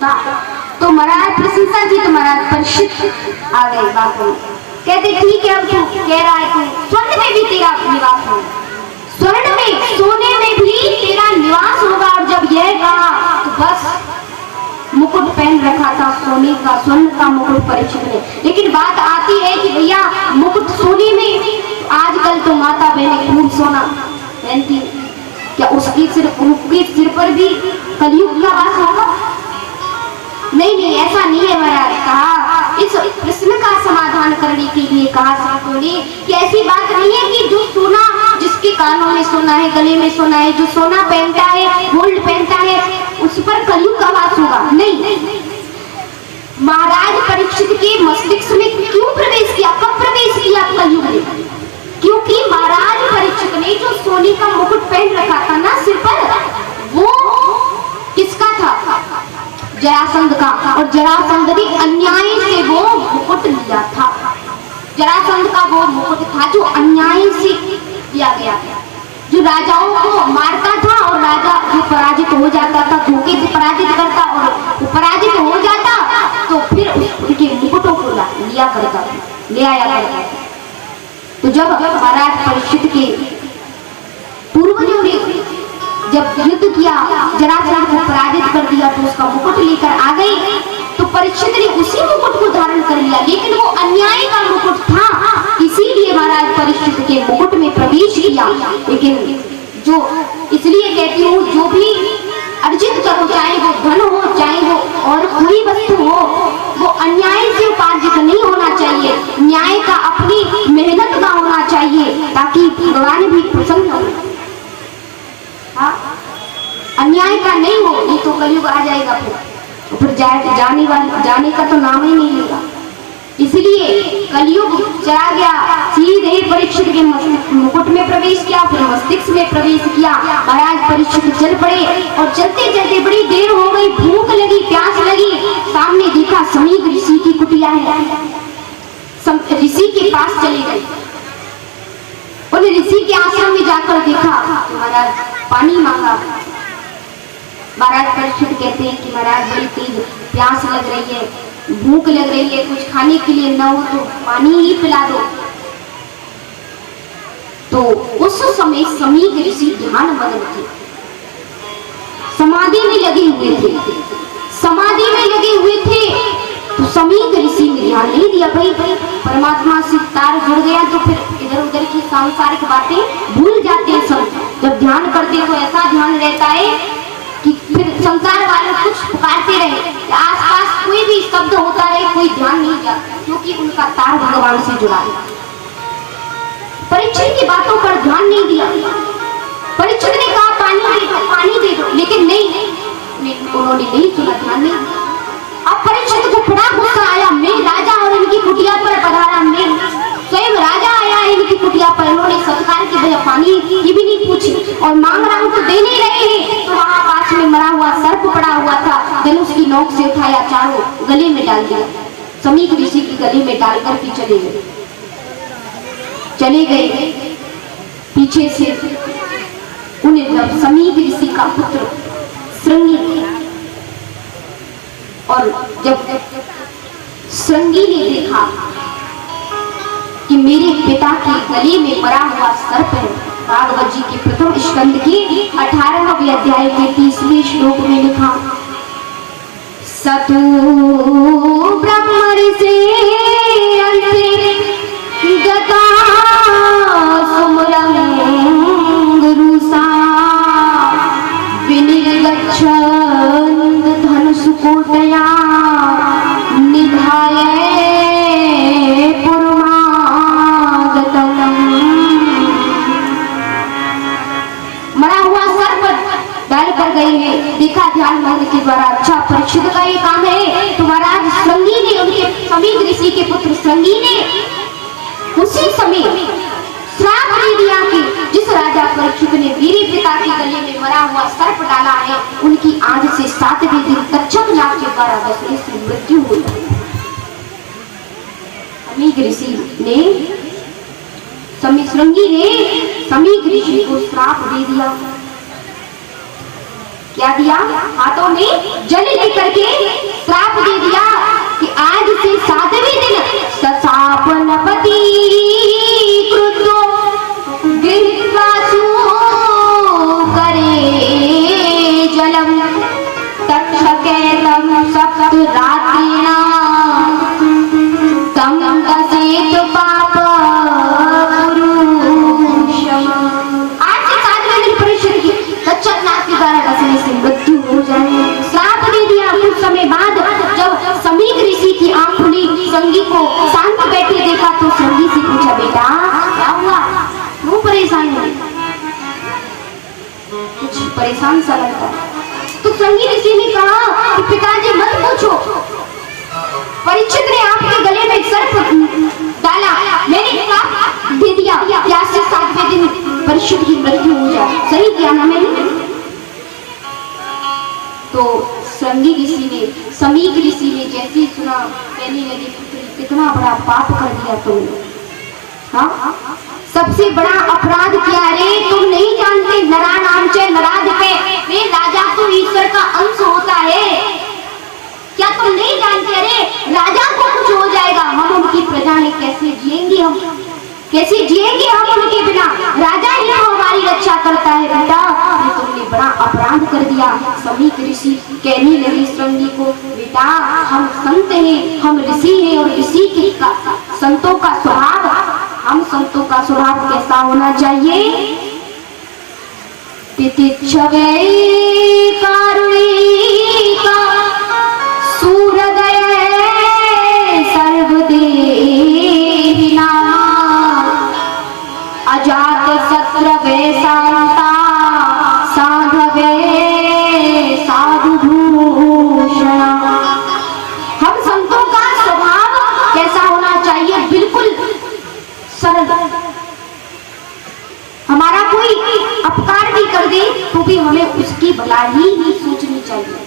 तो महाराज प्रशंसा की तो महाराज परीक्षित आ गए बात में, कहते ठीक है, अब तू कह रहा है तू स्वर्ण में भी तेरा निवास होगा, स्वर्ण में सोने में भी तेरा निवास होगा। और जब यह कहा तो बस मुकुट पहन रखा था सोने का, स्वर्ण का मुकुट परीक्षित ने। लेकिन बात आती है कि भैया मुकुट सोने में, आजकल तो माता बहनें खूब सोना पहनती, क्या उसके सिर पर भी कलयुग का वास होगा? नहीं नहीं, ऐसा नहीं है महाराज। कहा इस प्रश्न का समाधान करने के लिए कहा संतों ने कि ऐसी बात नहीं है कि जो सोना, जिसके कानों में सोना है, गले में सोना है, जो सोना पहनता है, गोल्ड पहनता है, उस पर कलयुग का वास होगा। नहीं, महाराज परीक्षित के मस्तिष्क में क्यों प्रवेश किया, कब प्रवेश किया कलयुग ने? क्योंकि महाराज परीक्षित ने जो सोने का मुकुट पहन रखा था ना सिर पर, वो किसका था? जरासंध का। और जरासंध ने अन्याय से वो मुकुट लिया था। जरासंध का वो मुकुट था जो अन्याय से लिया गया था, जो राजाओं को मारता था और राजा जो पराजित हो जाता था, धोखे से पराजित करता और वो पराजित हो जाता तो फिर उनके मुकुटों को लिया करता था, ले आया करता था। तो जब महाराज परीक्षित के पूर्वजों ने जब युद्ध किया, जरासंध को पराजित कर दिया, तो उसका मुकुट लेकर आ गए, तो परीक्षित ने उसी मुकुट को धारण कर लिया। लेकिन वो अन्याय का मुकुट था, इसीलिए महाराज परीक्षित के मुकुट में प्रवेश किया। लेकिन जो इसलिए कहती हूँ, जो भी अर्जित करो, चाहे वो धन हो, चाहे वो और कोई वस्तु हो, वो अन्याय से उपार्जित नहीं होना चाहिए, न्याय का, अपनी मेहनत का होना चाहिए, ताकि भगवान भी प्रसन्न हो। अन्याय का नहीं हो, ये तो कलयुग आ जाएगा, फिर जाने का तो नाम ही नहीं लेगा। इसलिए कलयुग चला गया, सीधे परीक्षित के मुकुट में प्रवेश किया, फिर मस्तिष्क में प्रवेश किया। महाराज परीक्षित चल पड़े और चलते चलते बड़ी देर हो गई, भूख लगी, प्यास लगी, सामने देखा समीप ऋषि की कुटिया है। ऋषि के पास चले गए, उन ऋषि के आश्रम में जाकर देखा, महाराज पानी मांगा। महाराज परीक्षित कहते हैं कि महाराज बड़ी तेज प्यास लग रही है, भूख लग रही है, कुछ खाने के लिए न हो तो पानी ही पिला दो। तो उस समय समीप ऋषि ध्यान मग्न थे, समाधि में लगे हुए थे, समाधि में लगे हुए थे। तो समीप ऋषि ने ध्यान नहीं दिया, भाई परमात्मा से तार जुड़ गया तो फिर इधर उधर की सांसारिक बातें भूल जाते हैं सब। जब ध्यान करते हैं तो ऐसा ध्यान रहता है कि फिर संसार वाले कुछ पुकारते रहे, आसपास कोई भी शब्द होता रहे, कोई ध्यान नहीं जाता, क्योंकि उनका तार भगवान से जुड़ा है। परीक्षित की बातों पर ध्यान नहीं दिया। परीक्षित ने कहा पानी दे दो, पानी दे दो, लेकिन नहीं, उन्होंने नहीं सुना, ध्यान नहीं। अब परीक्षित को बड़ा गुस्सा आया, मैं राजा और इनकी कुटिया पर पधारा, मैं स्वयं राजा आया इनकी कुटिया पर, इन्होंने सत्कार की भैया पानी की भी नहीं पूछी और मांग रहा हूं तो दे नहीं रहे हैं। तो वहां पास में मरा हुआ सर्प पड़ा हुआ था, धनुष की नोक से उठाया, चारों गले में डाल दिया, समीप ऋषि की गले में डालकर भी चले गए। पीछे से उन्हें जब समीप ऋषि का पुत्र श्रृंगी, और जब श्रृंगी ने देखा कि मेरे पिता के गले में मरा हुआ सर्प है, भागवत जी के प्रथम स्कंद के 18वें अध्याय के 30वें श्लोक में लिखा, सतु ब्रह्म ऋषि गता सुमरंग रुषा विनिर्गच्छन् धनुष कोटया निधाय देखा ध्यान मग्न के द्वारा। अच्छा, परीक्षित का ये काम है। तो महाराज श्रृंगी ने, उनके समीप ऋषि के पुत्र श्रृंगी ने उसी समय श्राप दे दिया कि जिस राजा परीक्षित ने मेरे पिता के गले में मरा हुआ सर्प डाला है, उनकी आज से 7वें दिन तक्षक नाग के द्वारा बसने से मृत्यु हुई। समीप ऋषि ने, श्रृंगी ने समीप ऋषि को श्राप दे दिया। क्या दिया? हाथों में जल लेकर के श्राप दे दिया कि आज से 7वें दिन ससापनपति क्रुद्धो गृहीत्वासु करे जलम तक्षकेतम सप्तरात्रिणा तम दसेत पाप पुरुषम। आज से 7वें दिन परिषद की तक्षक नाग के द्वारा डसने से मृत्यु हो जाए। श्राप दे दिया। कुछ समय बाद जब समीक ऋषि की आंख खुली, संगी को शांत बैठे देखा तो संगी से पूछा, बेटा क्या हुआ, क्यों परेशान है? कुछ परेशान सा लगता है। तो संगी ऋषि ने कहा कि पिताजी मत पूछो, परीक्षित ने आपके गले में सर्प डाला, मैंने श्राप दे दिया कि आज से 7वें दिन परीक्षित की मृत्यु हो जाए। सही किया ना मैंने? तो संगी ऋषि ने, समीक ऋषि ने जैसे सुना कहने लगे, कितना बड़ा पाप कर दिया तुमने। हाँ, सबसे बड़ा अपराध क्या रे? तुम नहीं जानते नरा नाम से नराधिपे, वे राजा तो ईश्वर का अंश होता है। क्या तुम नहीं जानते? अरे राजा को कुछ हो जाएगा, हम उनकी प्रजा में कैसे जिएंगे? हम कैसे जिएंगे हम उनके बिना? राजा ही तो हमारी रक्षा करता है। बेटा ये तुमने बड़ा अपराध कर दिया। समीक ऋषि कहने लगे संगी को, बेटा हम संत हैं, हम ऋषि हैं, और ऋषि के संतों का स्वभाव, हम संतों का स्वभाव कैसा होना चाहिए? तितिक्षवे कारुणिका सूरदय सर्वदेहिना अजात शत्रवे शांता साधवे साधुभूषण। हम संतों का स्वभाव कैसा होना चाहिए? बिल्कुल सरल। हमारा कोई अपकार भी कर दे तो भी हमें उसकी भलाई ही सोचनी चाहिए,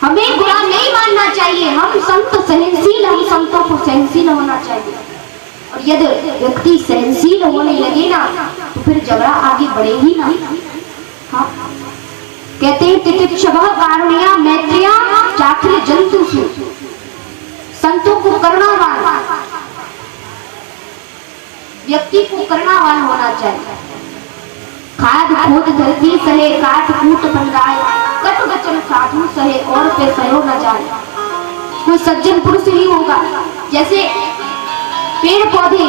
हमें बुरा नहीं मानना चाहिए। हम संत सहनशील, हम संतों को सहनशील होना चाहिए। और यदि व्यक्ति सहनशील होने लगे ना तो फिर झगड़ा आगे बढ़े ही ना। हाँ, कहते हैं तितिक्षवः कारुण्या मैत्रिया चाखिल जंतुषु। संतों को करुणावान, व्यक्ति को करुणावान होना चाहिए। खाद खूद धरती सहे, काट कूट पनराय, कट वचन साधु सहे, और पे सहो न जाए। कोई सज्जन पुरुष ही होगा, जैसे पेड़ पौधे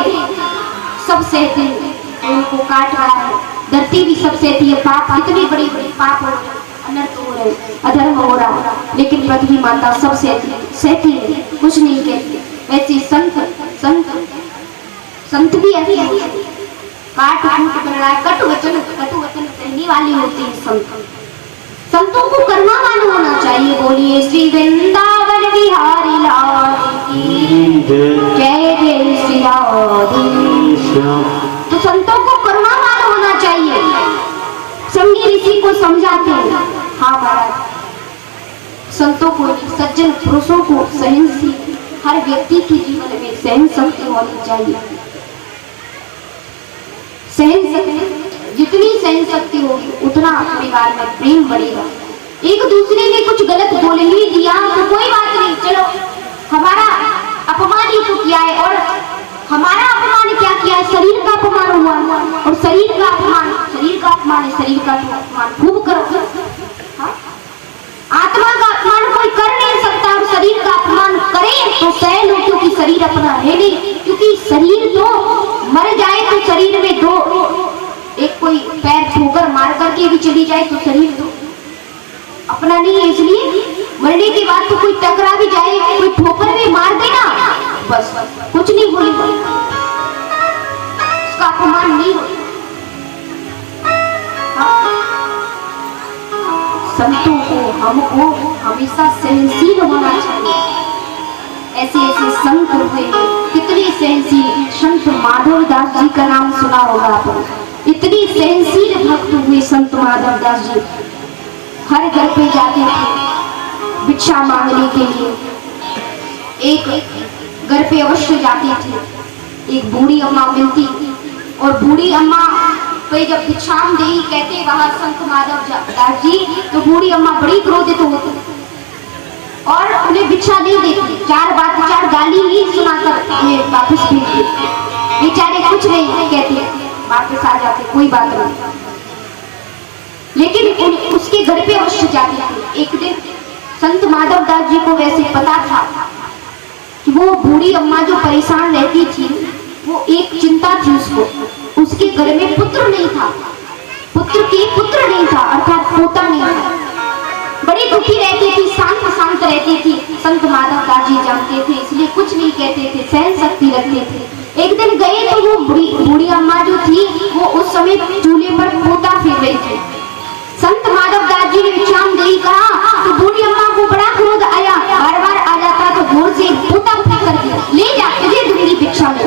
सब सहते हैं, उनको काट रहा है, धरती भी सब सहती है। पाप कितनी बड़ी बड़ी पाप हो रहे, अनर्थ हो रहे, अधर्म हो रहा, लेकिन पृथ्वी माता सब सहती है, कुछ नहीं कहती। वैसे संत भी ऐसे काट कूट कर रहा है, कटु वचन कहने वाली होती है संत। संतों को करुणावान होना चाहिए। बोलिए श्री वृंदावन बिहारी लाल की जय, जय श्री राधे। तो संतों को करुणावान होना चाहिए। संगी ऋषि को समझाते हैं, हाँ महाराज, संतों को, सज्जन पुरुषों को सहनशील, हर व्यक्ति के जीवन में सहन शक्ति होनी चाहिए। सहन शक्ति, जितनी सहन शक्ति होगी उतना परिवार में प्रेम बढ़ेगा। एक दूसरे ने कुछ गलत बोल ही दिया तो कोई बात नहीं, चलो हमारा अपमान ही तो किया है, और हमारा अपमान क्या किया है? शरीर का अपमान हुआ, और शरीर का अपमान है, शरीर का अपमान खूब करो। हाँ? आत्मा का अपमान कोई कर नहीं सकता, और शरीर का अपमान करे तो सह लो, क्योंकि शरीर अपना है नहीं। क्योंकि शरीर तो मर जाए तो शरीर में दो, एक कोई पैर ठोकर मार करके भी चली जाए तो शरीर तो अपना नहीं है। इसलिए मरने के बाद तो कोई टकरा भी जाए, कोई ठोकर भी मार देना, बस कुछ नहीं बोलेगा, उसका अपमान नहीं होगा। संतों को, हमको हमेशा सहनशील होना चाहिए। ऐसे ऐसे संत हुए, कितने सहनशील संत माधव दास जी का नाम सुना होगा आपने। इतनी सहनशील भक्त हुए संत माधव दास जी। हर घर पे जाते थे भिक्षा मांगने के लिए, एक घर पे अवश्य जाते थे। एक बूढ़ी अम्मा मिलती, और बूढ़ी अम्मा पे जब भिक्षाम देही कहते वहां संत माधव दास जी, तो बूढ़ी अम्मा बड़ी क्रोधित होती और उन्हें भिक्षा नहीं देती, चार गाली ही सुनाकर ये वापस भेज देती। बेचारे कुछ नहीं कहते, वापस आ जाते, कोई बात नहीं। लेकिन उसके घर पे अवश्य जाती थी। एक दिन संत माधव दास जी को वैसे पता था कि वो बूढ़ी अम्मा जो परेशान रहती थी, वो एक चिंता थी उसको, उसके घर में पुत्र नहीं था, पुत्र नहीं था, अर्थात पोता नहीं था। बड़ी दुखी रहती थी, शांत रहती थी। संत माधव दास जी जानते थे, इसलिए कुछ नहीं कहते थे, सहन शक्ति रखते थे। एक दिन गए तो वो बूढ़ी अम्मा जो थी, वो उस समय चूल्हे पर पोता फेर रही थी। संत माधव दास जी ने विश्राम देही कहा तो बूढ़ी अम्मा को बड़ा क्रोध आया, बार आ जाता तो जोर से पोता फेंक कर दिया, ले जा तुझे दूंगी भिक्षा में,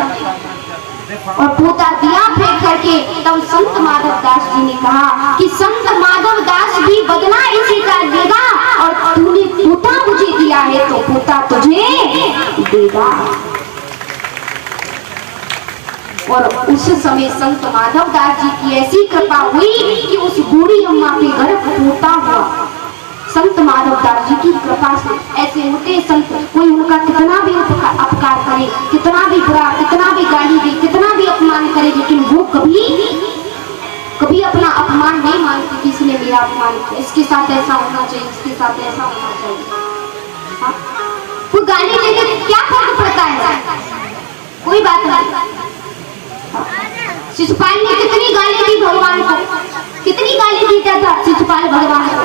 और पोता दिया फेंक करके। तब संत माधव दास जी ने कहा कि संत माधव दास भी बदला इसी का देगा, और तूने पोता मुझे दिया है तो पोता तुझे देगा। और उस समय संत माधव दास जी की ऐसी कृपा हुई कि उस बूढ़ी अम्मा के घर पोता हुआ। संत माधव दास जी की कृपा से ऐसे होते संत, कोई उनका कितना भी अपकार करे, कितना भी बुरा, कितना भी गाली दे, कितना भी अपमान करे, लेकिन वो कभी अपना अपमान नहीं मानते कि इसने मेरा अपमान किया, इसके साथ ऐसा होना चाहिए, इसके साथ ऐसा होना चाहिए। कोई गाली देने क्या फर्क पड़ता है, कोई बात नहीं। शिशुपाल ने कितनी गाली दी भगवान को, कितनी गाली देता था शिशुपाल भगवान को।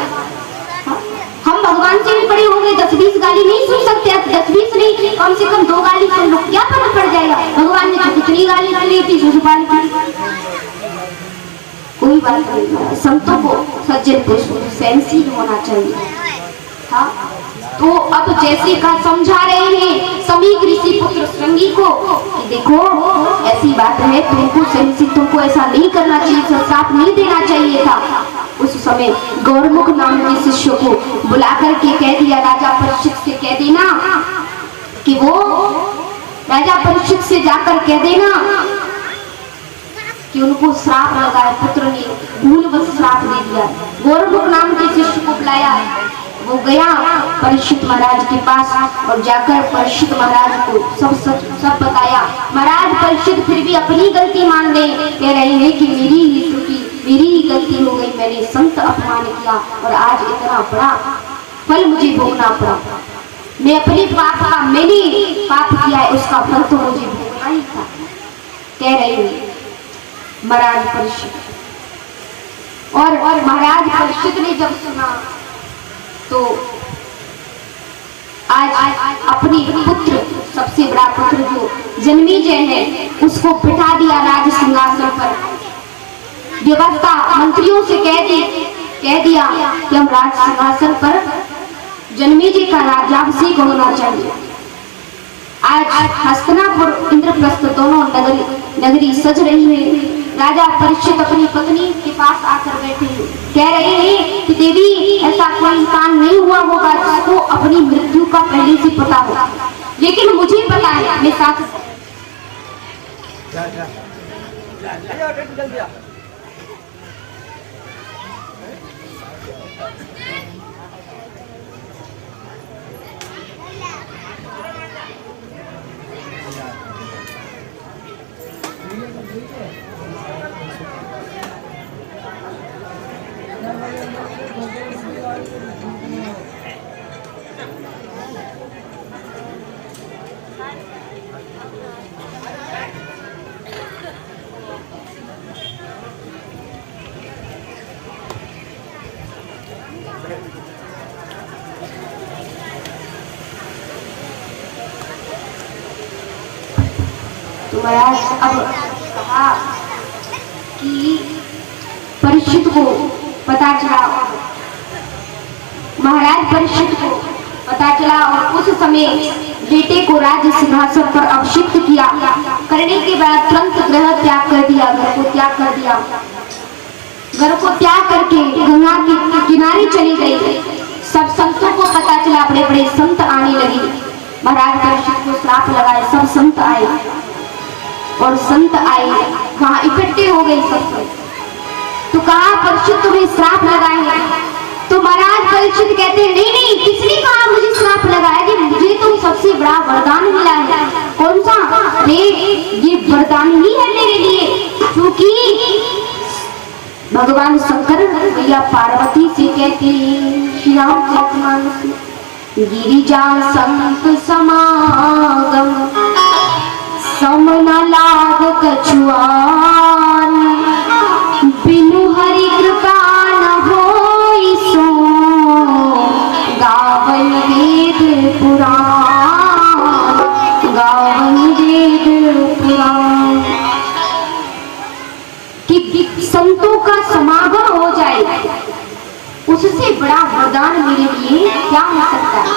हम भगवान से भी बड़े होंगे, 10-20 गाली नहीं सुन सकते, 10-20 नहीं, कम से कम 2 गाली सुन लो, क्या फर्क पड़ जाएगा। भगवान ने तो कितनी गाली दी थी शिशुपाल की, कोई बात नहीं। संतों को, सज्जन को सहनशील होना चाहिए। हाँ, तो अब जैसे का समझा रहे हैं समीक ऋषि पुत्र श्रृंगी को कि देखो ऐसी बात है, तुमको ऐसा नहीं करना चाहिए, श्राप नहीं देना चाहिए था। उस समय गौरमुख नाम के शिष्य को बुला करके कह दिया, राजा परीक्षित से कह देना कि वो राजा परीक्षित से जाकर कह देना कि उनको श्राप लगा है, पुत्र ने भूलवश श्राप दे दिया। गौरमुख नाम के शिष्य को बुलाया, वो गया परीक्षित महाराज के पास और जाकर परीक्षित महाराज को सब बताया। महाराज परीक्षित फिर भी अपनी गलती मान ले, कह रहे हैं कि मेरी ही गलती हो गई, मैंने संत अपमान किया और आज इतना बड़ा फल मुझे भोगना पड़ा। मैं अपने मैंने पाप किया है, उसका फल तो मुझे भोगना ही था, कह रहे हैं महाराज परीक्षित। और महाराज परीक्षित ने जब सुना तो आज अपने पुत्र, सबसे बड़ा पुत्र जो जन्मेजय है, उसको बिठा दिया राज सिंहासन पर। व्यवस्था मंत्रियों से कह दिया कि हम राज सिंहासन पर जन्मेजय का राज्याभिषेक होना चाहिए। आज हस्तिनापुर इंद्रप्रस्थ दोनों नगरी सज रही है। राजा परीक्षित अपनी पत्नी के पास आकर बैठे हैं, कह रहे हैं कि देवी ऐसा कोई इंसान नहीं हुआ होगा जिसको अपनी मृत्यु का पहले से पता हो, लेकिन मुझे पता है। मैं साथ महाराज अब कहा कि परीक्षित को पता चला, महाराज परीक्षित को पता चला और उस समय बेटे को राज सिंहासन पर अभिषिक्त किया। करने के बाद तुरंत ग्रह त्याग कर दिया, घर को त्याग कर दिया। घर को त्याग करके गंगा के किनारे चली गई। सब संतों को पता चला, बड़े बड़े संत आने लगे। महाराज परीक्षित को श्राप लगाए, सब संत आए और संत आए वहां इकट्ठे हो गए सब। तो कहा परीक्षित तुम्हें श्राप लगाए हैं? तो महाराज परीक्षित कहते हैं नहीं नहीं, किसने कहा मुझे श्राप लगाया? जी वरदान मिला है। कौन सा? अरे ये वरदान ही है मेरे लिए, क्योंकि भगवान शंकर भैया पार्वती से कहते हैं श्री रामचरितमानस में, गिरिजा संत समागम सम न लाग कछुआन, बिनु हरि कृपा न होई सो, गावन वेद पुराण, गावन वेद पुराण। कि संतों का समागम हो जाए, उससे बड़ा वरदान मेरे लिए क्या हो सकता है?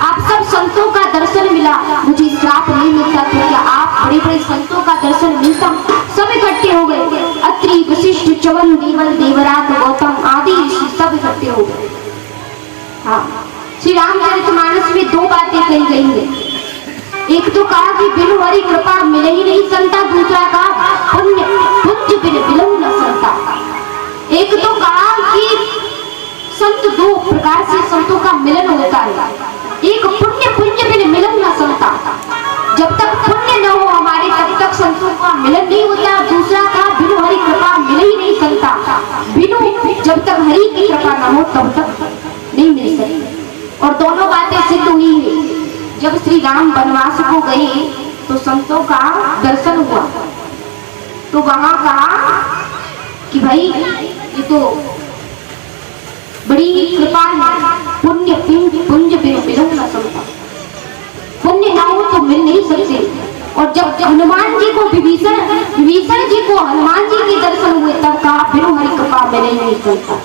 आप सब संतों का दर्शन मिला, मुझे श्राप नहीं मिलता, तो क्या आप बड़े बड़े संतों का दर्शन मिलता? सब इकट्ठे हो गए, अत्रि वशिष्ठ च्यवन देवल देवराज गौतम आदि ऋषि सब इकट्ठे हो गए। हाँ, श्री रामचरितमानस में दो बातें कही गई है। एक तो कहा कि बिनु हरि कृपा मिले ही नहीं संता, दूसरा कहा पुण्य पुंज बिन बिलऊ न संता। एक तो कहा कि संत दो प्रकार से संतों का मिलन होता है, एक पुण्य पुंज बिन मिलऊ न संता, जब तक पुण्य न हो हमारे तब तक संतों का मिलन नहीं होता। दूसरा कहा बिनु हरि कृपा मिले ही नहीं संता, बिनु जब तक हरि की कृपा न हो तब तक नहीं मिल सकती। और दोनों बातें सिद्ध हुई है। जब श्री राम वनवास को गए तो संतों का दर्शन हुआ, तो वहां कहा कि भाई ये तो बड़ी कृपा है, पुण्य पुंज बिन बिलऊ न संता, पुण्य ना हो तो मिल नहीं सकते। और जब हनुमान जी को विभीषण जी को हनुमान जी के दर्शन हुए तब कहा बिनु हरि कृपा मिले नहीं संता,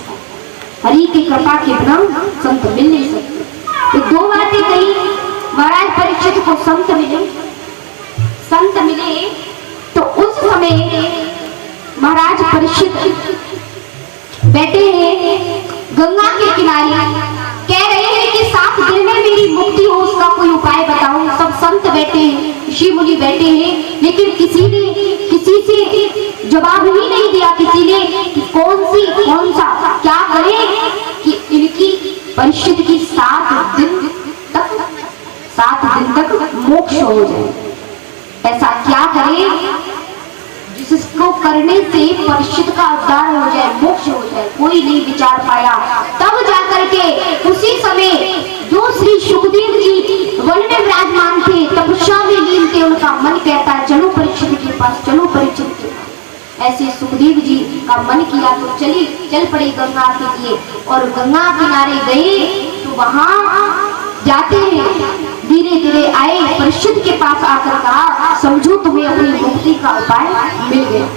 हरि की कृपा के बिना संत मिल नहीं सकते। तो दो बातें कही। महाराज परीक्षित को संत मिले तो उस समय महाराज परीक्षित बैठे हैं गंगा के किनारे, कह रहे हैं कि 7 दिन में मेरी मुक्ति हो, उसका कोई उपाय बताओ। सब संत बैठे हैं, ऋषि मुनि बैठे हैं, लेकिन किसी से जवाब ही नहीं दिया। किसी ने कि कौन सा क्या करें कि इनकी परीक्षित की 7 दिन तक मोक्ष हो जाए। ऐसा क्या करें जिसको करने से परीक्षित का उद्धार हो जाए, मोक्ष हो जाए। कोई नहीं विचार पाया। तब जाकर के उसी समय जो श्री सुखदेव जी वन में विराजमान थे, तपस्या में लीन थे, उनका मन कहता चलो परीक्षित के पास, चलो परीक्षित के पास। ऐसे सुखदेव जी का मन किया तो चल पड़े गंगा के लिए, और गंगा किनारे गए तो वहां जाते हैं धीरे धीरे आए, परीक्षित के पास आकर कहा समझो तुम्हें अपनी मुक्ति का उपाय मिल गया।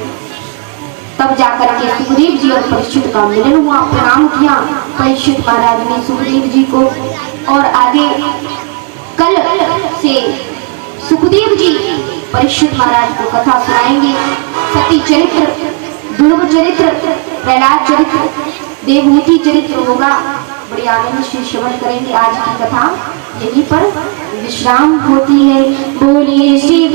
तब जाकर के सुखदेव जी और परीक्षित का मिलन हुआ। प्रणाम किया परीक्षित महाराज ने सुखदेव जी को, और आगे कल से सुखदेव जी परीक्षित महाराज को कथा सुनाएंगे। सती चरित्र, ध्रुव चरित्र, प्रहलाद चरित्र, देवहूति चरित्र होगा। बड़ी आनंद से श्रवण करेंगे। आज की कथा यहीं पर विश्राम होती है। बोलिए श्री